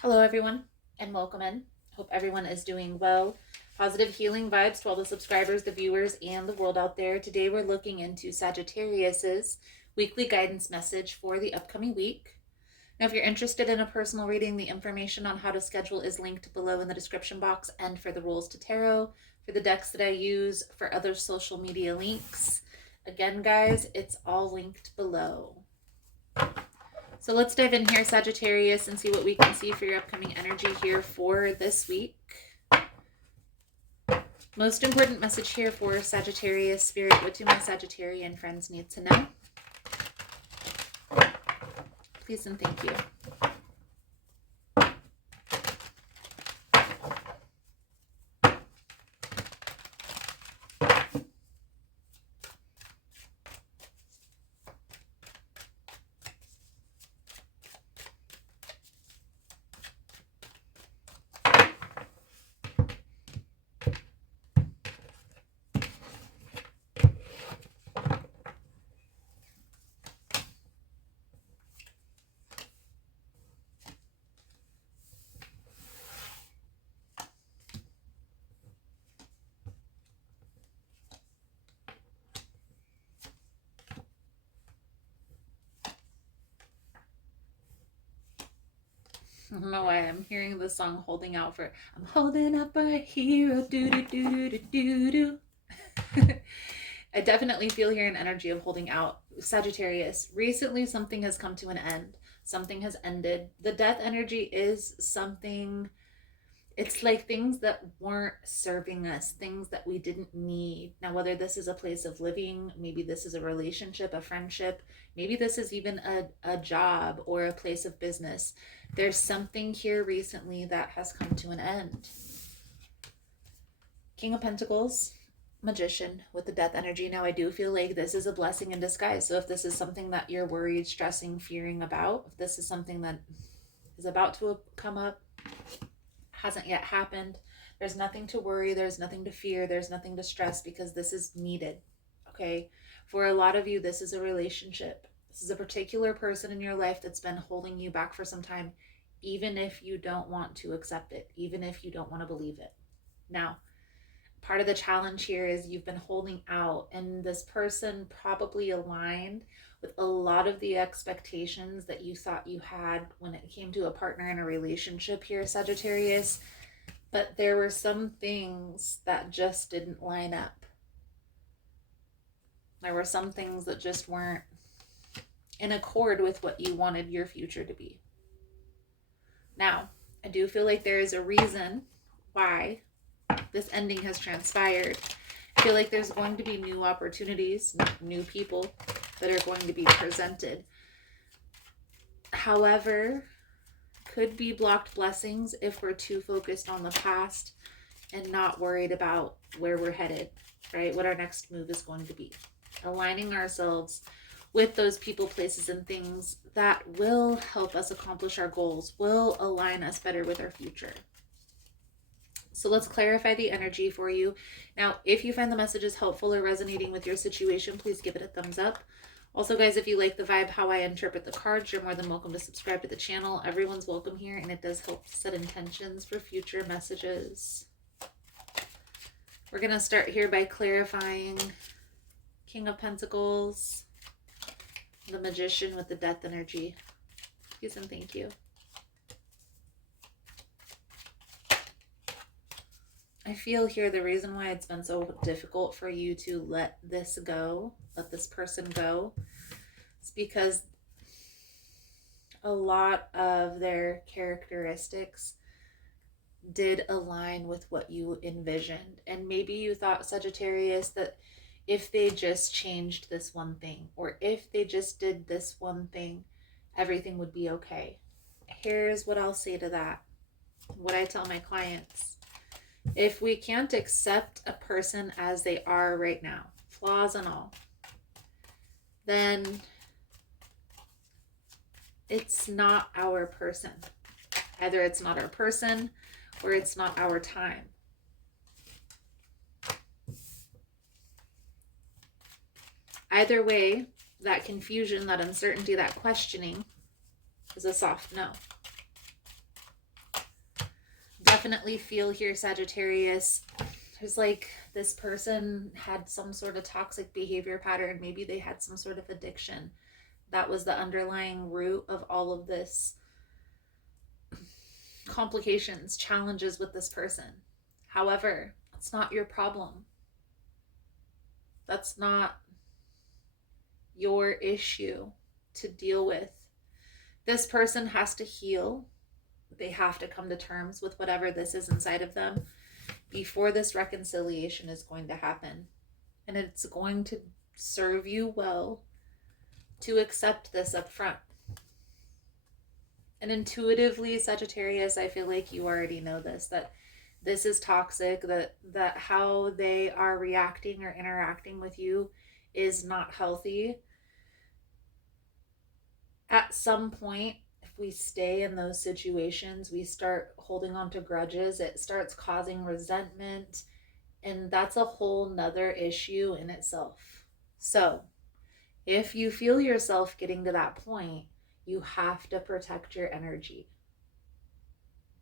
Hello, everyone, and welcome in. Hope everyone is doing well. Positive healing vibes to all the subscribers, the viewers, and the world out there. Today, we're looking into Sagittarius's weekly guidance message for the upcoming week. Now, if you're interested in a personal reading, the information on how to schedule is linked below in the description box, and for the rules to tarot, for the decks that I use, for other social media links. Again, guys, it's all linked below. So let's dive in here, Sagittarius, and see what we can see for your upcoming energy here for this week. Most important message here for Sagittarius Spirit. What do my Sagittarian friends need to know? Please and thank you. I don't know why I'm hearing the song Holding Out for I'm holding up for a hero, do do do do do do. I definitely feel here an energy of holding out. Sagittarius, recently something has come to an end. Something has ended. The death energy is something, it's like things that weren't serving us, things that we didn't need. Now, whether this is a place of living, maybe this is a relationship, a friendship, maybe this is even a job or a place of business. There's something here recently that has come to an end. King of Pentacles, Magician with the death energy. Now, I do feel like this is a blessing in disguise. So if this is something that you're worried, stressing, fearing about, if this is something that is about to come up, hasn't yet happened, there's nothing to worry, there's nothing to fear, there's nothing to stress, because this is needed. Okay, for a lot of you, this is a relationship. This is a particular person in your life that's been holding you back for some time, even if you don't want to accept it, even if you don't want to believe it. Now, part of the challenge here is you've been holding out, and this person probably aligned with a lot of the expectations that you thought you had when it came to a partner in a relationship here, Sagittarius. But there were some things that just didn't line up. There were some things that just weren't in accord with what you wanted your future to be. Now, I do feel like there is a reason why this ending has transpired. I feel like there's going to be new opportunities, new people that are going to be presented. However, could be blocked blessings if we're too focused on the past and not worried about where we're headed, right? What our next move is going to be. Aligning ourselves with those people, places, and things that will help us accomplish our goals, will align us better with our future. So let's clarify the energy for you. Now, if you find the messages helpful or resonating with your situation, please give it a thumbs up. Also, guys, if you like the vibe, how I interpret the cards, you're more than welcome to subscribe to the channel. Everyone's welcome here, and it does help set intentions for future messages. We're going to start here by clarifying King of Pentacles, the Magician with the death energy. Please and thank you. I feel here the reason why it's been so difficult for you to let this go, let this person go, is because a lot of their characteristics did align with what you envisioned. And maybe you thought, Sagittarius, that if they just changed this one thing, or if they just did this one thing, everything would be okay. Here's what I'll say to that. What I tell my clients. If we can't accept a person as they are right now, flaws and all, then it's not our person. Either it's not our person or it's not our time. Either way, that confusion, that uncertainty, that questioning is a soft no. definitely feel here, Sagittarius, there's like this person had some sort of toxic behavior pattern. Maybe they had some sort of addiction. That was the underlying root of all of this complications, challenges with this person. However, it's not your problem. That's not your issue to deal with. This person has to heal. They have to come to terms with whatever this is inside of them before this reconciliation is going to happen. And it's going to serve you well to accept this up front. And intuitively, Sagittarius, I feel like you already know this, that this is toxic, that how they are reacting or interacting with you is not healthy. At some point, if we stay in those situations, we start holding on to grudges. It starts causing resentment, and that's a whole nother issue in itself. So if you feel yourself getting to that point, you have to protect your energy.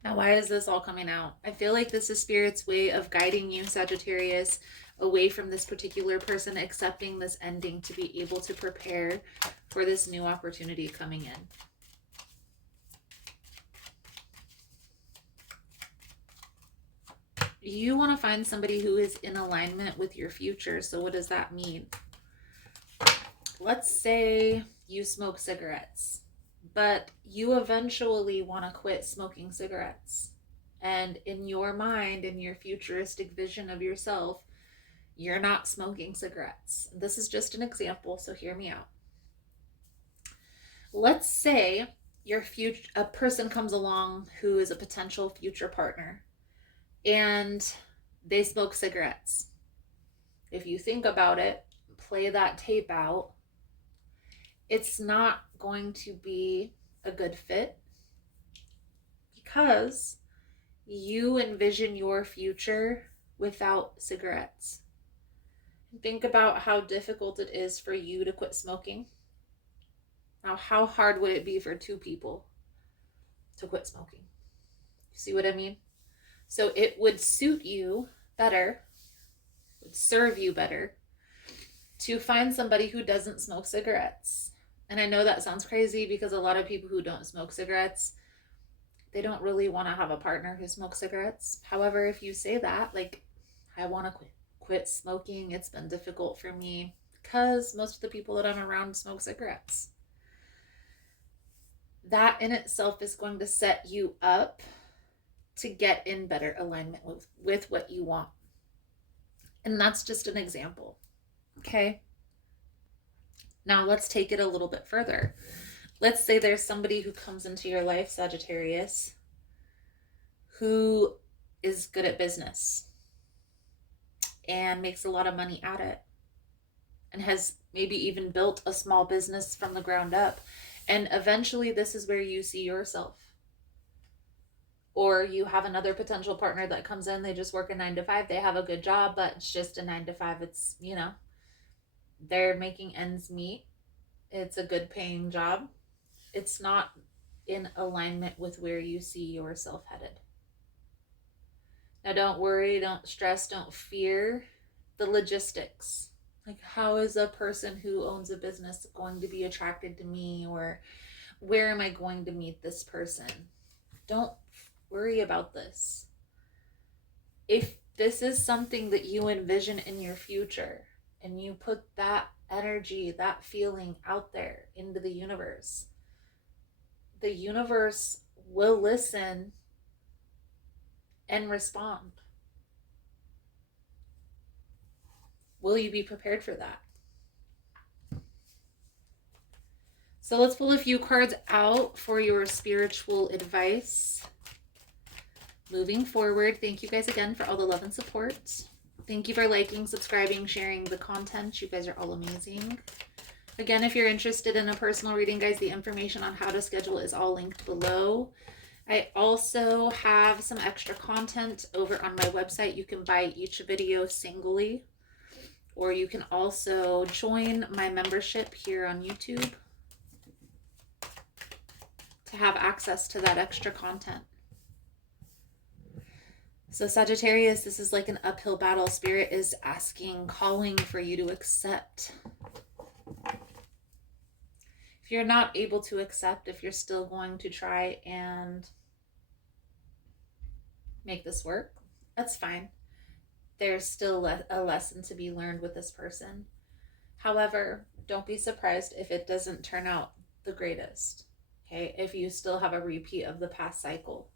Now, why is this all coming out? I feel like this is Spirit's way of guiding you, Sagittarius, away from this particular person, accepting this ending to be able to prepare for this new opportunity coming in. You want to find somebody who is in alignment with your future. So what does that mean? Let's say you smoke cigarettes, but you eventually want to quit smoking cigarettes. And in your mind, in your futuristic vision of yourself, you're not smoking cigarettes. This is just an example, so hear me out. Let's say a person comes along who is a potential future partner, and they smoke cigarettes. If you think about it, play that tape out, it's not going to be a good fit because you envision your future without cigarettes. Think about how difficult it is for you to quit smoking. Now, how hard would it be for two people to quit smoking? You see what I mean? So it would suit you better, would serve you better to find somebody who doesn't smoke cigarettes. And I know that sounds crazy because a lot of people who don't smoke cigarettes, they don't really want to have a partner who smokes cigarettes. However, if you say that, like, I want to quit smoking, it's been difficult for me because most of the people that I'm around smoke cigarettes. That in itself is going to set you up to get in better alignment with what you want. And that's just an example. Okay. Now let's take it a little bit further. Let's say there's somebody who comes into your life, Sagittarius, who is good at business and makes a lot of money at it and has maybe even built a small business from the ground up. And eventually this is where you see yourself. Or you have another potential partner that comes in, they just work a 9-to-5, they have a good job, but it's just a 9-to-5. It's, they're making ends meet. It's a good paying job. It's not in alignment with where you see yourself headed. Now, don't worry, don't stress, don't fear the logistics. Like, how is a person who owns a business going to be attracted to me? Or where am I going to meet this person? Don't worry about this. If this is something that you envision in your future and you put that energy, that feeling out there into the universe will listen and respond. Will you be prepared for that? So let's pull a few cards out for your spiritual advice. Moving forward, thank you guys again for all the love and support. Thank you for liking, subscribing, sharing the content. You guys are all amazing. Again, if you're interested in a personal reading, guys, the information on how to schedule is all linked below. I also have some extra content over on my website. You can buy each video singly, or you can also join my membership here on YouTube to have access to that extra content. So Sagittarius, this is like an uphill battle. Spirit is asking, calling for you to accept. If you're not able to accept, if you're still going to try and make this work, that's fine. There's still a lesson to be learned with this person. However, don't be surprised if it doesn't turn out the greatest. Okay, if you still have a repeat of the past cycle.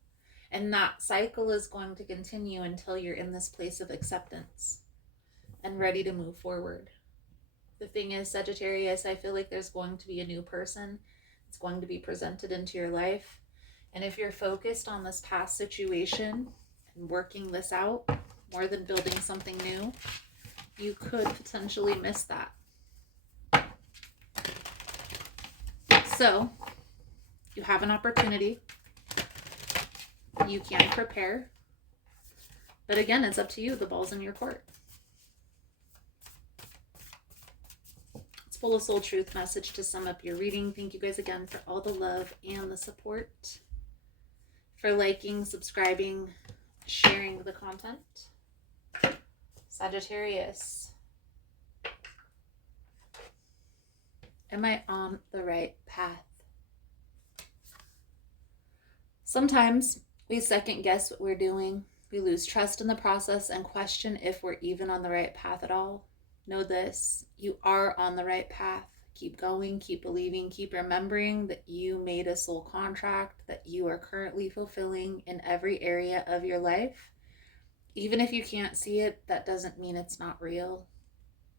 And that cycle is going to continue until you're in this place of acceptance and ready to move forward. The thing is, Sagittarius, I feel like there's going to be a new person. It's going to be presented into your life. And if you're focused on this past situation and working this out more than building something new, you could potentially miss that. So, you have an opportunity. You can prepare. But again, it's up to you. The ball's in your court. It's full of soul truth message to sum up your reading. Thank you guys again for all the love and the support. For liking, subscribing, sharing the content. Sagittarius. Am I on the right path? Sometimes we second guess what we're doing. We lose trust in the process and question if we're even on the right path at all. Know this, you are on the right path. Keep going, keep believing, keep remembering that you made a soul contract that you are currently fulfilling in every area of your life. Even if you can't see it, that doesn't mean it's not real.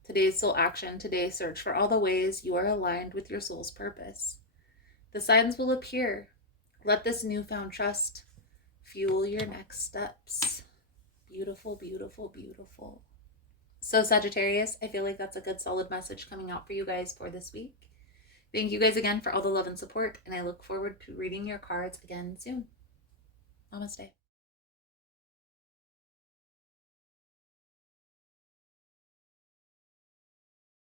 Today's soul action, today's search for all the ways you are aligned with your soul's purpose. The signs will appear. Let this newfound trust fuel your next steps. Beautiful, beautiful, beautiful. So Sagittarius, I feel like that's a good solid message coming out for you guys for this week. Thank you guys again for all the love and support, and I look forward to reading your cards again soon. Namaste.